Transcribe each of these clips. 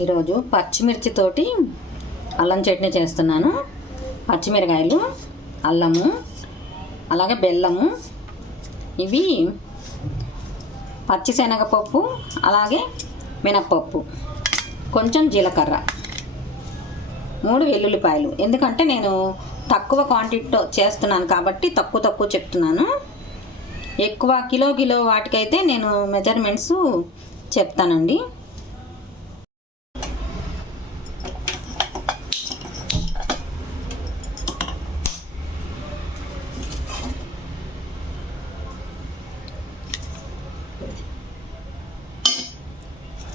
ఈరోజు పచ్చిమిర్చితోటి అల్లం చట్నీ చేస్తున్నాను. పచ్చిమిరకాయలు అల్లము అలాగే బెల్లము. ఇవి పచ్చిశనగపప్పు అలాగే మినప్పప్పు. కొంచెం జీలకర్ర. మూడు వెల్లుల్లిపాయలు. ఎందుకంటే నేను తక్కువ క్వాంటిటీతో చేస్తున్నాను కాబట్టి తక్కువ తక్కువ చెప్తున్నాను. ఎక్కువ కిలో కిలో వాటికైతే నేను మెజర్మెంట్స్ చెప్తానండి.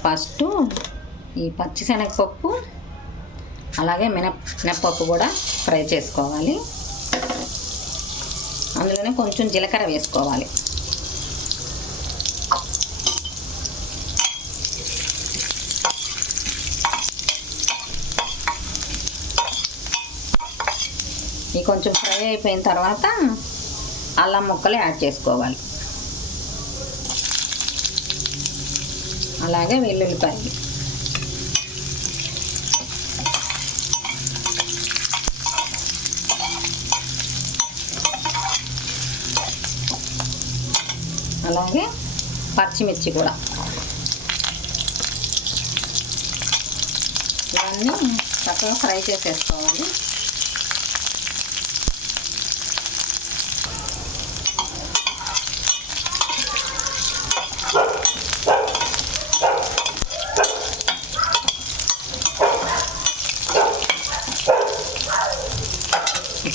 ఫస్ట్ ఈ పచ్చిశనగపప్పు అలాగే మినప్ మినప్పప్పు కూడా ఫ్రై చేసుకోవాలి. అందులోనే కొంచెం జీలకర్ర వేసుకోవాలి. ఇవి కొంచెం ఫ్రై అయిపోయిన తర్వాత అల్లం ముక్కలు యాడ్ చేసుకోవాలి. అలాగే వెల్లుల్లిపాయలు. అలాగే పచ్చిమిర్చి కూడా. ఇవన్నీ చక్కగా ఫ్రై చేసేసుకోవాలి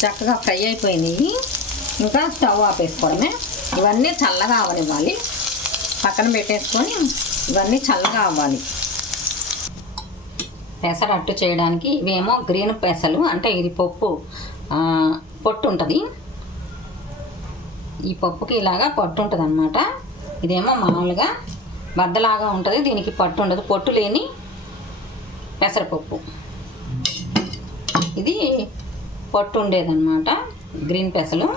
చక్కగా ఫ్రై అయిపోయినాయి. ఇంకా స్టవ్ ఆపేసుకోవడమే. ఇవన్నీ చల్లగా అవనివ్వాలి. పక్కన పెట్టేసుకొని ఇవన్నీ చల్లగా అవ్వాలి. పెసరట్టు చేయడానికి ఇవేమో గ్రీన్ పెసలు అంటే ఇది పప్పు పొట్టు ఉంటుంది. ఈ పప్పుకి ఇలాగా పట్టు ఉంటుంది అనమాట ఇదేమో మామూలుగా బద్దలాగా ఉంటుంది. దీనికి పట్టు ఉండదు. పొట్టు లేని పెసరపప్పు. ఇది పొట్టు ఉండేదన్నమాట. గ్రీన్ పెసలు.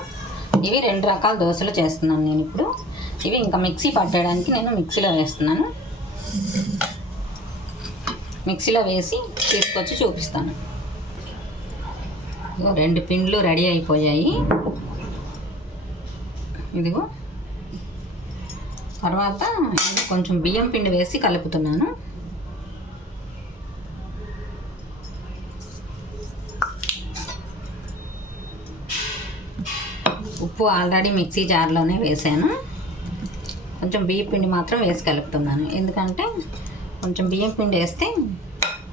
ఇవి రెండు రకాల దోశలు చేస్తున్నాను నేను ఇప్పుడు. ఇవి ఇంకా మిక్సీ పట్టడానికి నేను మిక్సీలో వేస్తున్నాను. మిక్సీలో వేసి తీసుకొచ్చి చూపిస్తాను. ఇదిగో రెండు పిండ్లు రెడీ అయిపోయాయి. ఇదిగో. తర్వాత కొంచెం బియ్యం పిండి వేసి కలుపుతున్నాను. ఉప్పు ఆల్రెడీ మిక్సీ జార్లోనే వేసాను. కొంచెం బియ్యం పిండి మాత్రం వేసి కలుపుతున్నాను. ఎందుకంటే కొంచెం బియ్యం పిండి వేస్తే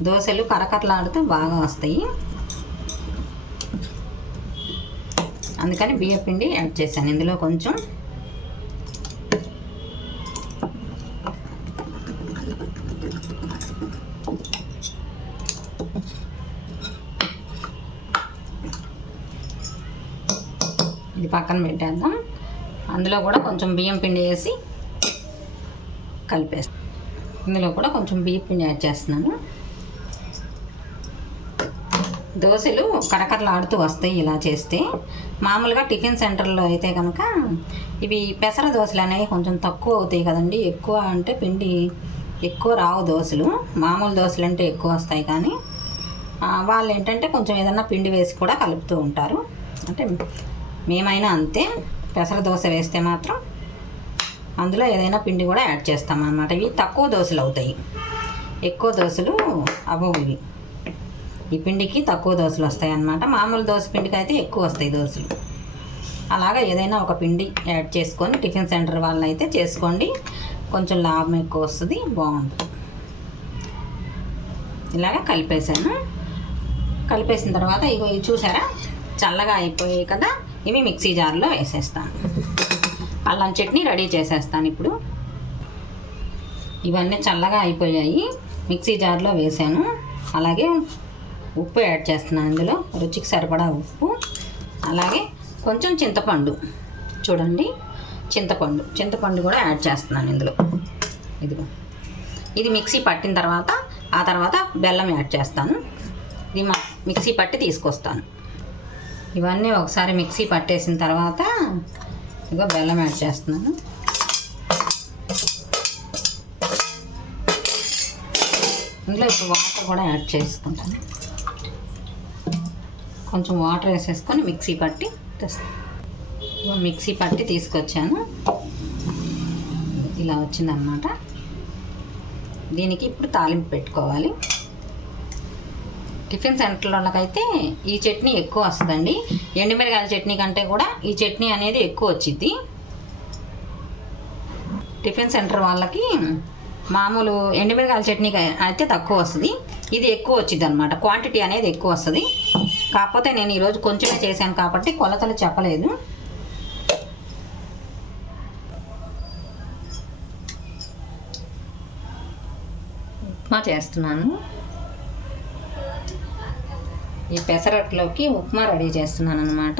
దోశలు కరకరలాడుతూ బాగా వస్తాయి. అందుకని బియ్యం పిండి యాడ్ చేశాను. ఇందులో కొంచెం ఇది పక్కన పెట్టేద్దాం. అందులో కూడా కొంచెం బియ్యం పిండి వేసి కలిపేస్తాం. ఇందులో కూడా కొంచెం బియ్యం పిండి యాడ్ చేస్తున్నాను. దోశలు కరకరలాడుతూ వస్తాయి ఇలా చేస్తే. మామూలుగా టిఫిన్ సెంటర్లో అయితే కనుక ఇవి పెసర దోశలు అనేవి కొంచెం తక్కువ అవుతాయి కదండి. ఎక్కువ అంటే పిండి ఎక్కువ రావు దోశలు. మామూలు దోశలు అంటే ఎక్కువ వస్తాయి కానీ వాళ్ళు ఏంటంటే కొంచెం ఏదన్నా పిండి వేసి కూడా కలుపుతూ ఉంటారు. అంటే మేమైనా అంతే పెసర దోశ వేస్తే మాత్రం అందులో ఏదైనా పిండి కూడా యాడ్ చేస్తాం అన్నమాట ఇవి తక్కువ దోశలు అవుతాయి. ఎక్కువ దోశలు అవ్వవు ఇవి. ఈ పిండికి తక్కువ దోశలు వస్తాయి అన్నమాట మామూలు దోశ పిండికి అయితే ఎక్కువ వస్తాయి దోశలు. అలాగా ఏదైనా ఒక పిండి యాడ్ చేసుకొని టిఫిన్ సెంటర్ వాళ్ళని అయితే చేసుకోండి. కొంచెం లాభం ఎక్కువ వస్తుంది బాగుంటుంది. ఇలాగ కలిపేసాను కలిపేసిన తర్వాత ఇగో ఇవి చూసారా? చల్లగా అయిపోయాయి కదా. ఇవి మిక్సీ జార్లో వేసేస్తాను. అల్లం చట్నీ రెడీ చేసేస్తాను ఇప్పుడు. ఇవన్నీ చల్లగా అయిపోయాయి. మిక్సీ జార్లో వేసాను. అలాగే ఉప్పు యాడ్ చేస్తున్నాను ఇందులో. రుచికి సరిపడా ఉప్పు. అలాగే కొంచెం చింతపండు. చూడండి. చింతపండు. చింతపండు కూడా యాడ్ చేస్తున్నాను ఇందులో. ఇదిగో. ఇది మిక్సీ పట్టిన తర్వాత ఆ తర్వాత బెల్లం యాడ్ చేస్తాను. ఇది మిక్సీ పట్టి తీసుకొస్తాను. ఇవన్నీ ఒకసారి మిక్సీ పట్టేసిన తర్వాత ఇదిగో బెల్లం యాడ్ చేస్తున్నాను. ఇందులో ఇప్పుడు వాటర్ కూడా యాడ్ చేసుకుంటాను. కొంచెం వాటర్ వేసేసుకొని మిక్సీ పట్టి తెస్తాను. మిక్సీ పట్టి తీసుకొచ్చాను. ఇలా వచ్చిందనమాట దీనికి ఇప్పుడు తాలింపు పెట్టుకోవాలి. టిఫిన్ సెంటర్లకైతే ఈ చట్నీ ఎక్కువ వస్తుందండి. ఎండుమిరకాయల చట్నీ కంటే కూడా ఈ చట్నీ అనేది ఎక్కువ వచ్చింది టిఫిన్ సెంటర్ వాళ్ళకి మామూలు ఎండుమిరకాయల చట్నీ అయితే తక్కువ వస్తుంది. ఇది ఎక్కువ వచ్చింది అనమాట క్వాంటిటీ అనేది ఎక్కువ వస్తుంది. కాకపోతే నేను ఈరోజు కొంచెమే చేశాను కాబట్టి కొలతలు చెప్పలేదు. ఉప్మా చేస్తున్నాను. ఈ పెసరట్టులోకి ఉప్మా రెడీ చేస్తున్నాను అనమాట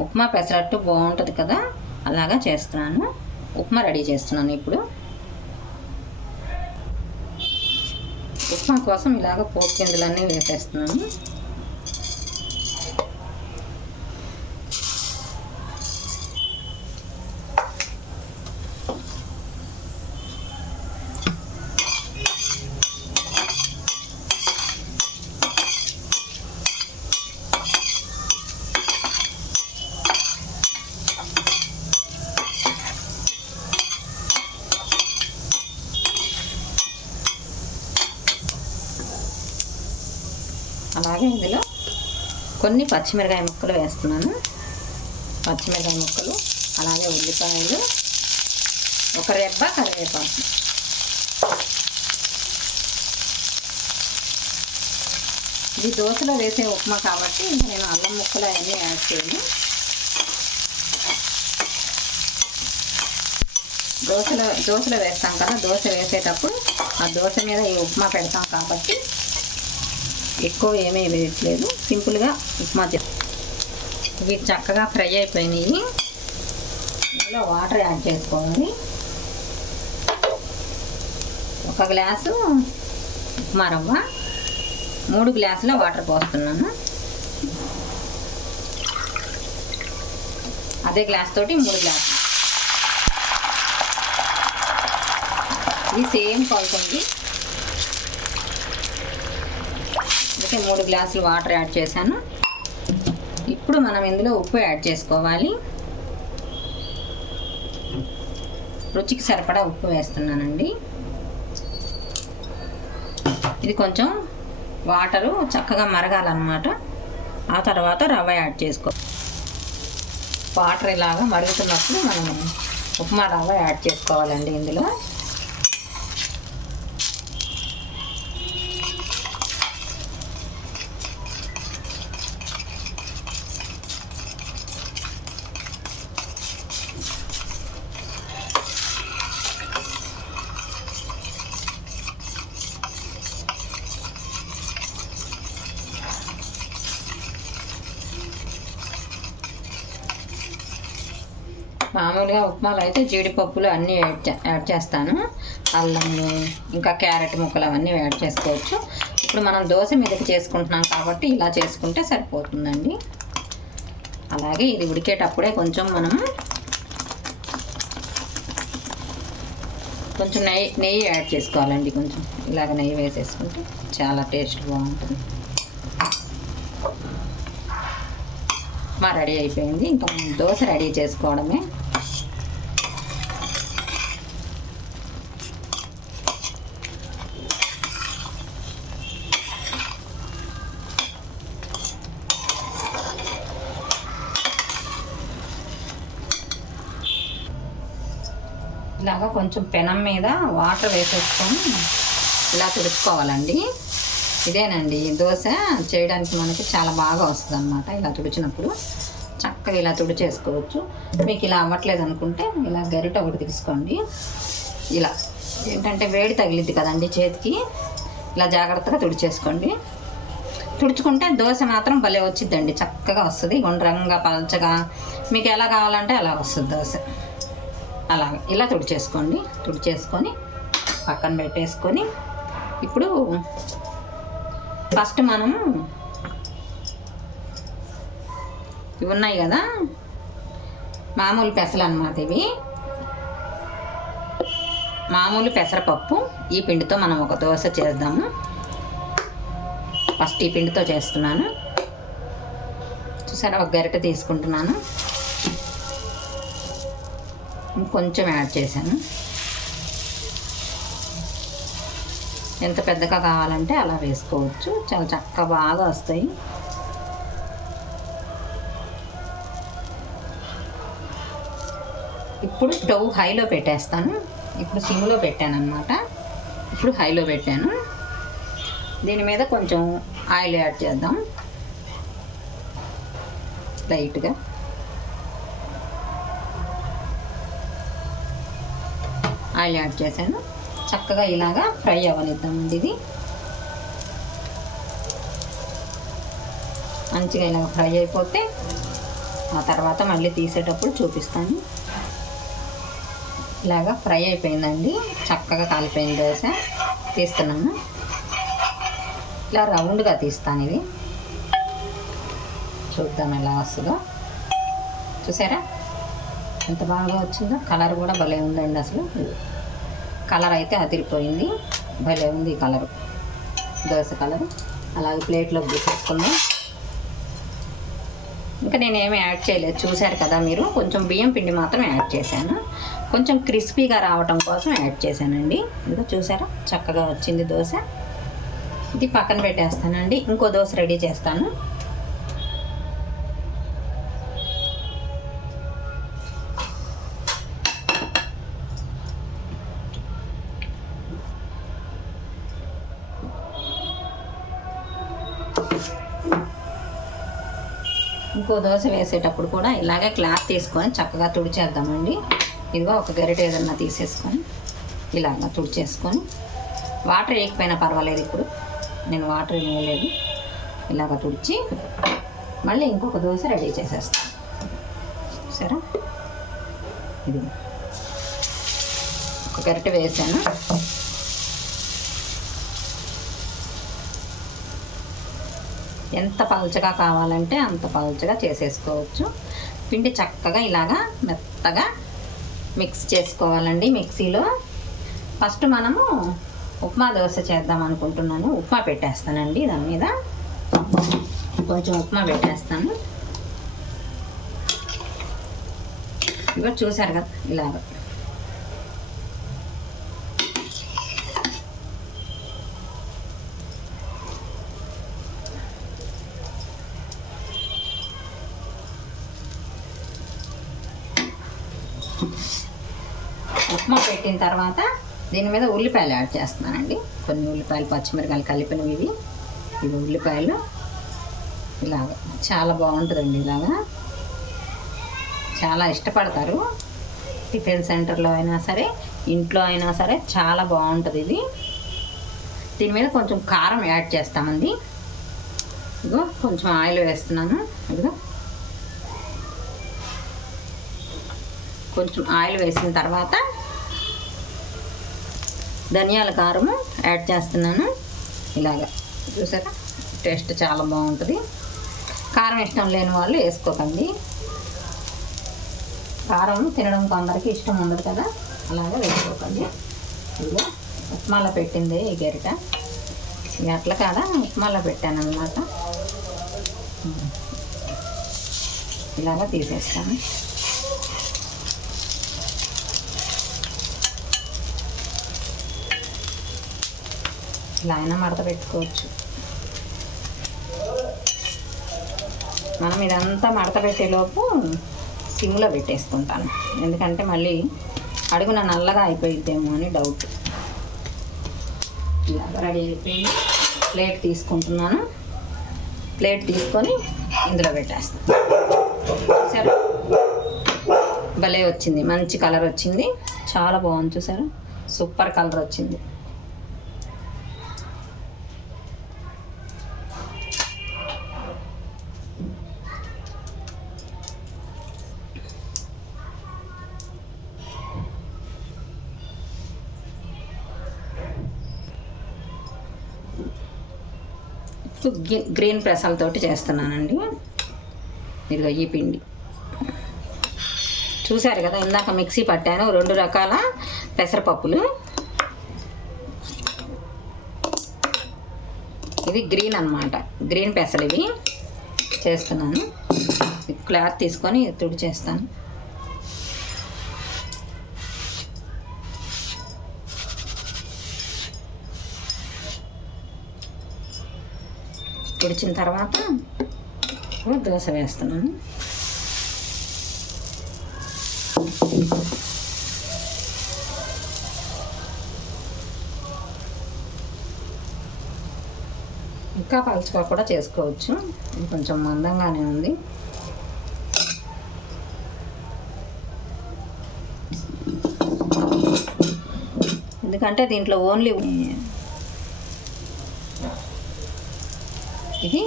ఉప్మా పెసరట్టు బాగుంటుంది కదా అలాగా చేస్తున్నాను. ఉప్మా రెడీ చేస్తున్నాను ఇప్పుడు. ఉప్మా కోసం ఇలాగ పోపు గింజలన్నీ వేసేస్తున్నాను. అలాగే ఇందులో కొన్ని పచ్చిమిరకాయ ముక్కలు వేస్తున్నాను. పచ్చిమిరకాయ ముక్కలు అలాగే ఉల్లిపాయలు ఒక రెబ్బ కరివేపాకు. ఇది దోశలో వేసే ఉప్మా కాబట్టి ఇంకా నేను అల్లం ముక్కలు అవన్నీ యాడ్ చేయను. దోశలో దోశలో వేస్తాం కదా దోశ వేసేటప్పుడు ఆ దోశ మీద ఈ ఉప్మా పెడతాం కాబట్టి ఎక్కువ ఏమీ వేయట్లేదు. సింపుల్గా ఉప్మా చే ఇవి చక్కగా ఫ్రై అయిపోయినాయి. ఇందులో వాటర్ యాడ్ చేసుకోవాలి. ఒక గ్లాసు ఉప్మా రవ్వ మూడు గ్లాసుల వాటర్ పోస్తున్నాను. అదే గ్లాస్ తోటి మూడు గ్లాసులు. ఇది సేమ్ కొలుతుంది వచ్చేసి మూడు గ్లాసులు వాటర్ యాడ్ చేశాను. ఇప్పుడు మనం ఇందులో ఉప్పు యాడ్ చేసుకోవాలి. రుచికి సరిపడా ఉప్పు వేస్తున్నానండి. ఇది కొంచెం వాటరు చక్కగా మరగాలన్నమాట. ఆ తర్వాత రవ్వ యాడ్ చేసుకో వాటర్ ఇలాగా మరుగుతున్నప్పుడు మనం ఉప్మా రవ్వ యాడ్ చేసుకోవాలండి ఇందులో. ఉప్మాలు అయితే జీడిపప్పులు అన్నీ యాడ్ చే- యాడ్ చేస్తాను. అల్లము ఇంకా క్యారెట్ ముక్కలు అవన్నీ యాడ్ చేసుకోవచ్చు. ఇప్పుడు మనం దోశ మీదకి చేసుకుంటున్నాం కాబట్టి ఇలా చేసుకుంటే సరిపోతుందండి. అలాగే ఇది ఉడికేటప్పుడే కొంచెం మనం కొంచెం నెయ్యి నెయ్యి యాడ్ చేసుకోవాలండి కొంచెం. ఇలాగ నెయ్యి వేసేసుకుంటే చాలా టేస్ట్ బాగుంటుంది. మా రెడీ అయిపోయింది. ఇంకా దోశ రెడీ చేసుకోవడమే. ఇలాగా కొంచెం పెనం మీద వాటర్ వేసేసుకొని ఇలా తుడుచుకోవాలండి. ఇదేనండి దోశ చేయడానికి మనకి చాలా బాగా వస్తుంది అనమాట ఇలా తుడిచినప్పుడు. చక్కగా ఇలా తుడిచేసుకోవచ్చు. మీకు ఇలా అవ్వట్లేదు అనుకుంటే ఇలా గరిట ఒకటి తీసుకోండి. ఇలా ఏంటంటే వేడి తగిలిద్ది కదండి చేతికి. ఇలా జాగ్రత్తగా తుడిచేసుకోండి. తుడుచుకుంటే దోశ మాత్రం భలే వచ్చిద్దండి చక్కగా వస్తుంది. గుండ్రంగా పలచగా. మీకు ఎలా కావాలంటే అలా వస్తుంది దోశ. అలా ఇలా తుడిచేసుకోండి. తుడిచేసుకొని పక్కన పెట్టేసుకొని ఇప్పుడు ఫస్ట్ మనం ఇవి ఉన్నాయి కదా మామూలు పెసలు అనమాట ఇవి. మామూలు పెసరపప్పు ఈ పిండితో మనం ఒక దోశ చేద్దాము. ఫస్ట్ ఈ పిండితో చేస్తున్నాను. చూసారా ఒక గరిటె తీసుకుంటున్నాను. కొంచెం యాడ్ చేశాను. ఎంత పెద్దగా కావాలంటే అలా వేసుకోవచ్చు. చాలా చక్కగా బాగా వస్తాయి. ఇప్పుడు స్టవ్ హైలో పెట్టేస్తాను. ఇప్పుడు సిమ్లో పెట్టాను అనమాట ఇప్పుడు హైలో పెట్టాను. దీని మీద కొంచెం ఆయిల్ యాడ్ చేద్దాం. లైట్గా. ఆయిల్ యాడ్ చేశాను. చక్కగా ఇలాగా ఫ్రై అవ్వనిద్దామండి ఇది. మంచిగా ఇలా ఫ్రై అయిపోతే ఆ తర్వాత మళ్ళీ తీసేటప్పుడు చూపిస్తాను. ఇలాగా ఫ్రై అయిపోయిందండి. చక్కగా కాలిపోయింది దోశ. తీస్తున్నాను. ఇలా రౌండ్గా తీస్తాను ఇది. చూద్దాం ఎలా వస్తుందో. చూసారా? ఎంత బాగా వచ్చిందో? కలర్ కూడా భలే ఉందండి అసలు. కలర్ అయితే అదిరిపోయింది. భలే ఉంది కలర్. దోశ కలర్. అలాగే ప్లేట్లోకి తీసేసుకున్నాం ఇంకా నేను ఏమి యాడ్ చేయలేదు. చూశారు కదా మీరు? కొంచెం బియ్యం పిండి మాత్రం యాడ్ చేశాను. కొంచెం క్రిస్పీగా రావటం కోసం యాడ్ చేశానండి. ఇంకా చూసారా చక్కగా వచ్చింది దోశ. ఇది పక్కన పెట్టేస్తానండి. ఇంకో దోశ రెడీ చేస్తాను. ఇంకో దోశ వేసేటప్పుడు కూడా ఇలాగే క్లాత్ తీసుకొని చక్కగా తుడిచేద్దామండి. ఇదిగో ఒక గరిట ఏదన్నా తీసేసుకొని ఇలాగా తుడిచేసుకొని వాటర్ వేయకపోయినా పర్వాలేదు ఇప్పుడు. నేను వాటర్ వేయలేదు. ఇలాగ తుడిచి మళ్ళీ ఇంకొక దోశ రెడీ చేసేస్తాను సరే ఇది ఒక గరిట వేసాను. ఎంత పలచగా కావాలంటే అంత పలచగా చేసేసుకోవచ్చు. పిండి చక్కగా ఇలాగా మెత్తగా మిక్స్ చేసుకోవాలండి మిక్సీలో. ఫస్ట్ మనము ఉప్మా దోశ చేద్దాం అనుకుంటున్నాను. ఉప్మా పెట్టేస్తానండి దాని మీద. కొంచెం ఉప్మా పెట్టేస్తాను. ఇగో చూసారు కదా ఇలాగ ఉప్మా పెట్టిన తర్వాత దీని మీద ఉల్లిపాయలు యాడ్ చేస్తున్నానండి. కొన్ని ఉల్లిపాయలు పచ్చిమిరకాయలు కలిపినవి ఇవి. ఇవి ఉల్లిపాయలు. ఇలాగ చాలా బాగుంటుందండి ఇలాగా. చాలా ఇష్టపడతారు. టిఫిన్ సెంటర్లో అయినా సరే ఇంట్లో అయినా సరే చాలా బాగుంటుంది ఇది. దీని మీద కొంచెం కారం యాడ్ చేస్తామండి. ఇదిగో కొంచెం ఆయిల్ వేస్తున్నాను. ఇదిగో. కొంచెం ఆయిల్ వేసిన తర్వాత ధనియాల కారము యాడ్ చేస్తున్నాను. ఇలాగ. చూసారా? టేస్ట్ చాలా బాగుంటుంది. కారం ఇష్టం లేని వాళ్ళు వేసుకోకండి. కారం తినడం కొందరికి ఇష్టం ఉండదు కదా. అలాగే వేసుకోకండి. ఇదిగో ఉప్మాలో పెట్టింది ఈ గరిట. అట్లా కాదా? ఉప్మాలో పెట్టాను అనమాట ఇలాగా తీసేస్తాను. ఇలా అయినా మడత పెట్టుకోవచ్చు. మనం ఇదంతా మడత పెట్టేలోపు సిమ్లో పెట్టేసుకుంటాను. ఎందుకంటే మళ్ళీ అడుగున నల్లగా అయిపోయిద్దేమో అని డౌట్ ఇలా రెడీ అయిపోయింది. ప్లేట్ తీసుకుంటున్నాను. ప్లేట్ తీసుకొని ఇందులో పెట్టేస్తాను. సార్. భలే వచ్చింది. మంచి కలర్ వచ్చింది. చాలా బాగుంది చూసారు? సూపర్ కలర్ వచ్చింది. గ్రీన్ పెసలతోటి చేస్తున్నానండి. ఇదిగో ఈ పిండి. చూశారు కదా ఇందాక మిక్సీ పట్టాను రెండు రకాల పెసరపప్పులు. ఇది గ్రీన్ అన్నమాట. గ్రీన్ పెసలు ఇవి చేస్తున్నాను. క్లాత్ తీసుకొని తుడి చేస్తాను పొడిచిన తర్వాత దోశ వేస్తున్నాను. ఇంకా పలుచుగా కూడా చేసుకోవచ్చు. కొంచెం మందంగానే ఉంది. ఎందుకంటే దీంట్లో ఓన్లీ ఇది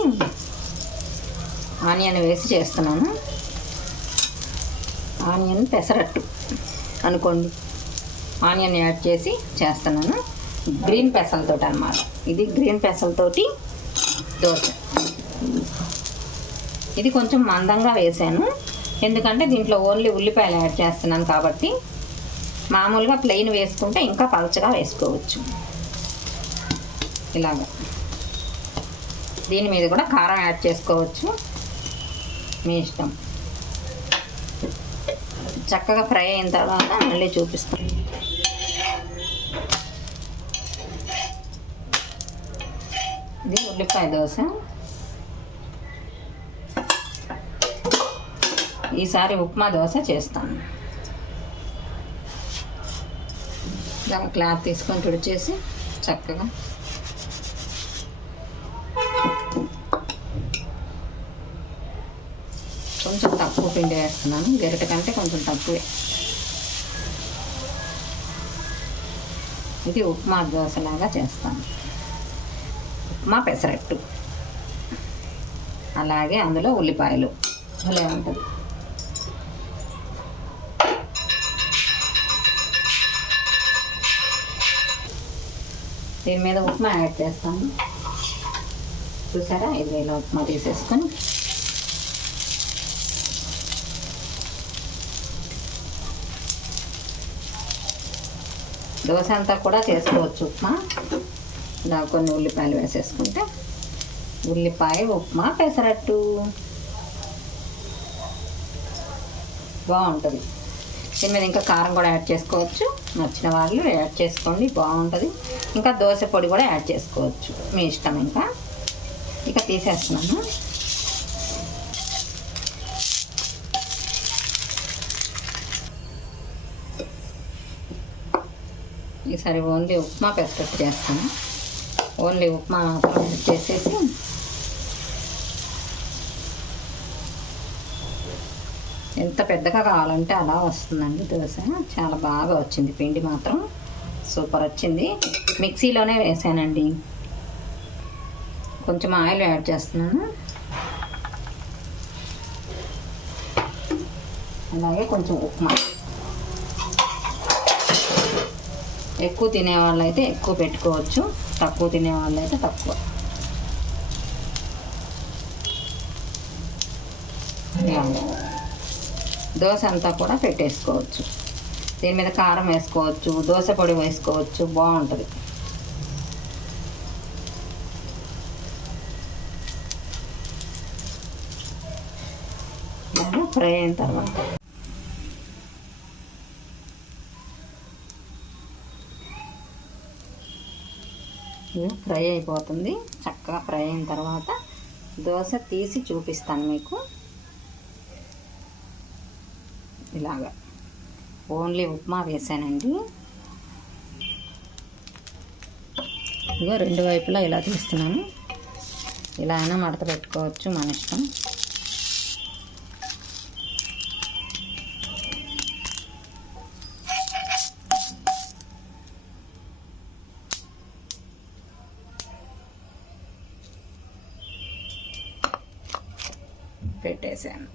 ఆనియన్ వేసి చేస్తున్నాను. ఆనియన్ పెసరట్టు అనుకోండి. ఆనియన్ యాడ్ చేసి చేస్తున్నాను. గ్రీన్ పెసలతో అన్నమాట. ఇది గ్రీన్ పెసలతోటి దోశ. ఇది కొంచెం మందంగా వేసాను. ఎందుకంటే దీంట్లో ఓన్లీ ఉల్లిపాయలు యాడ్ చేస్తున్నాను కాబట్టి మామూలుగా ప్లెయిన్ వేసుకుంటే ఇంకా పలచగా వేసుకోవచ్చు. ఇలాగా. దీని మీద కూడా కారం యాడ్ చేసుకోవచ్చు. మీ ఇష్టం. చక్కగా ఫ్రై అయిన తర్వాత మళ్ళీ చూపిస్తాం. ఇది ఉల్లిపాయ దోశ. ఈసారి ఉప్మా దోశ చేస్తాను దాని క్లాత్ తీసుకొని తుడిచేసి చక్కగా కొంచెం తక్కువ పిండి వేస్తున్నాను గరిట కంటే కొంచెం తక్కువే. ఇది ఉప్మా దోశలాగా చేస్తాను. ఉప్మా పెసరట్టు. అలాగే అందులో ఉల్లిపాయలు. భలే ఉంటుంది. దీని మీద ఉప్మా యాడ్ చేస్తాను. చూసారా? ఇది ఇలా ఉప్మా తీసేసుకొని దోశ అంతా కూడా చేసుకోవచ్చు ఉప్మా. ఇలా కొన్ని ఉల్లిపాయలు వేసేసుకుంటే ఉల్లిపాయ ఉప్మా పెసరట్టు. బాగుంటుంది. దీని మీద ఇంకా కారం కూడా యాడ్ చేసుకోవచ్చు. నచ్చిన వాళ్ళు యాడ్ చేసుకోండి బాగుంటుంది. ఇంకా దోశ పొడి కూడా యాడ్ చేసుకోవచ్చు. మీ ఇష్టం ఇంకా. ఇక తీసేస్తున్నాను. ఈసారి ఓన్లీ ఉప్మా పెసరట్టు చేస్తాను. ఓన్లీ ఉప్మా మాత్రం చేసేసి ఎంత పెద్దగా కావాలంటే అలా వస్తుందండి దోశ. చాలా బాగా వచ్చింది. పిండి మాత్రం సూపర్ వచ్చింది. మిక్సీలోనే వేసానండి. కొంచెం ఆయిల్ యాడ్ చేస్తున్నాను. అలాగే కొంచెం ఉప్మా. ఎక్కువ తినే వాళ్ళైతే ఎక్కువ పెట్టుకోవచ్చు. తక్కువ తినే వాళ్ళైతే తక్కువ దోశ అంతా కూడా పెట్టేసుకోవచ్చు. దీని మీద కారం వేసుకోవచ్చు దోశ పొడి వేసుకోవచ్చు బాగుంటుంది. ఫ్రై అయిన తర్వాత ఇది ఫ్రై అయిపోతుంది. చక్కగా ఫ్రై అయిన తర్వాత దోశ తీసి చూపిస్తాను మీకు. ఇలాగా. ఓన్లీ ఉప్మా వేసానండి. ఇగో రెండు వైపులా ఇలా తీస్తున్నాను. ఇలా అయినా మడత పెట్టుకోవచ్చు మన ఇష్టం. పెట్టేశాను